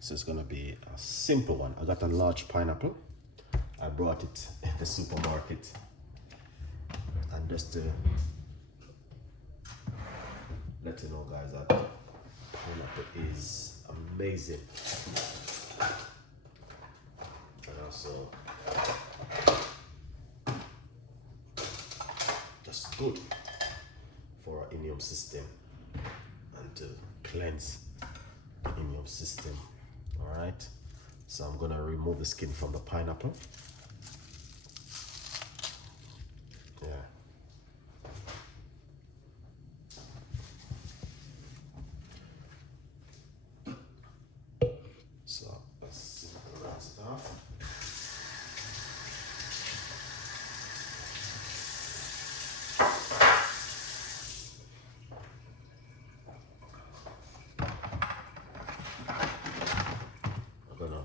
So it's gonna be a simple one. I got a large pineapple. I brought it in the supermarket, and just to let you know, guys, that pineapple is amazing, and also just good for our immune system and to cleanse the immune system. All right, so I'm gonna remove the skin from the pineapple. Yeah. So let's rinse it off. I'm gonna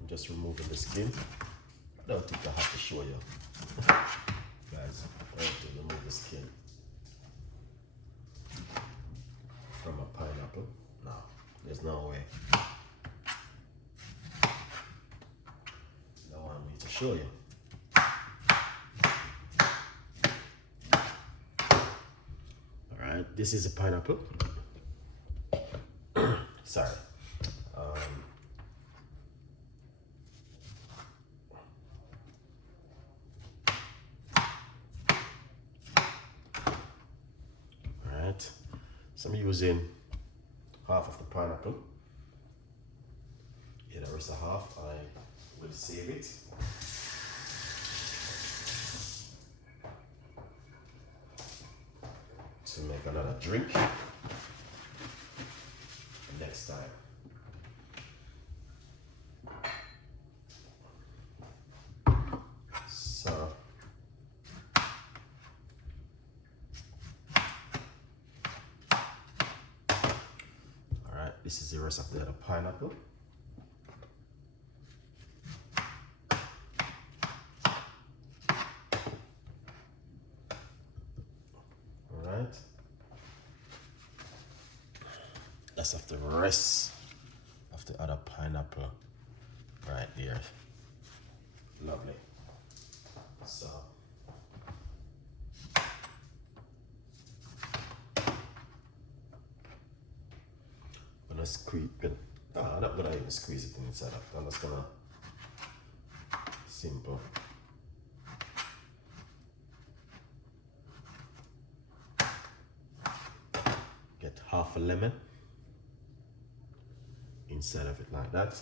I'm just removing the skin. I don't think I have to show you, guys. I have to remove the skin from a pineapple. No, there's no way. Don't want me to show you. All right, this is a pineapple. Sorry. Alright, so I'm using half of the pineapple. Yeah, the rest of half I will save it. To make another drink next time. So this is the rest of the other pineapple. Alright. That's of the rest of the other pineapple right there. Lovely. So I'm gonna squeeze it. I'm not gonna even squeeze it inside. I'm just gonna simple. Get half a lemon inside of it like that.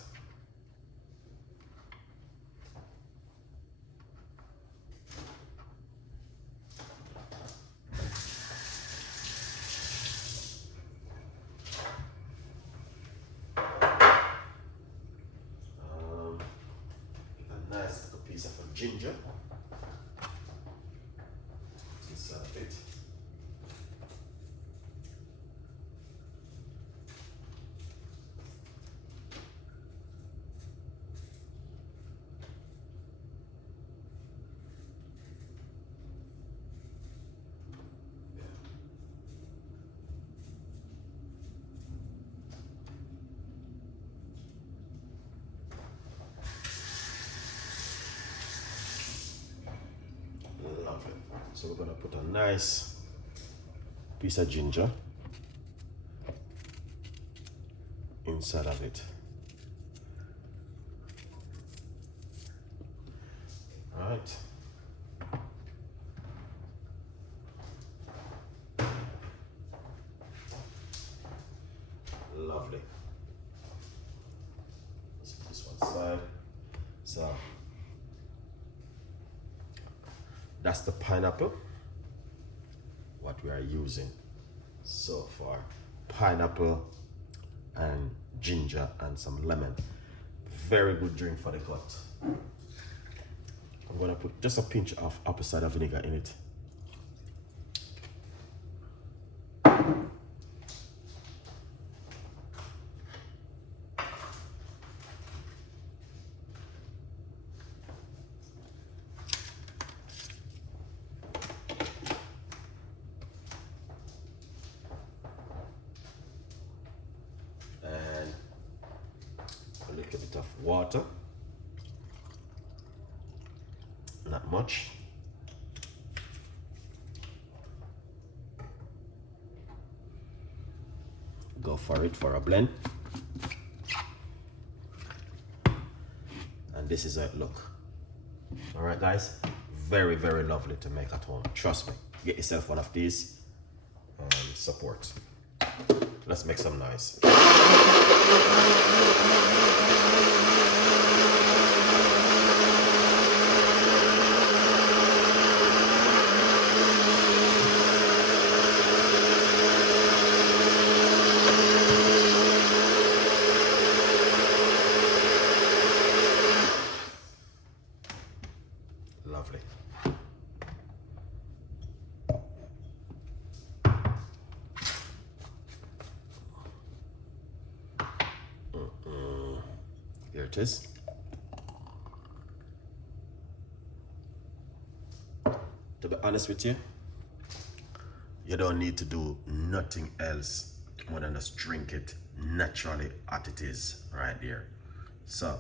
A nice little piece of ginger inside of it. Lovely. So we're gonna put a nice piece of ginger inside of it. Right. Lovely. Let's put this one aside. So that's the pineapple, what we are using so far. Pineapple and ginger and some lemon. Very good drink for the gut. I'm gonna put just a pinch of apple cider vinegar in it. bit of water. Not much. Go for it for a blend. And this is how it look. All right, guys, very, very lovely to make at home. Trust me, get yourself one of these and support. Let's make some noise. Lovely. Here it is. To be honest with you, you don't need to do nothing else more than just drink it naturally as it is right there. So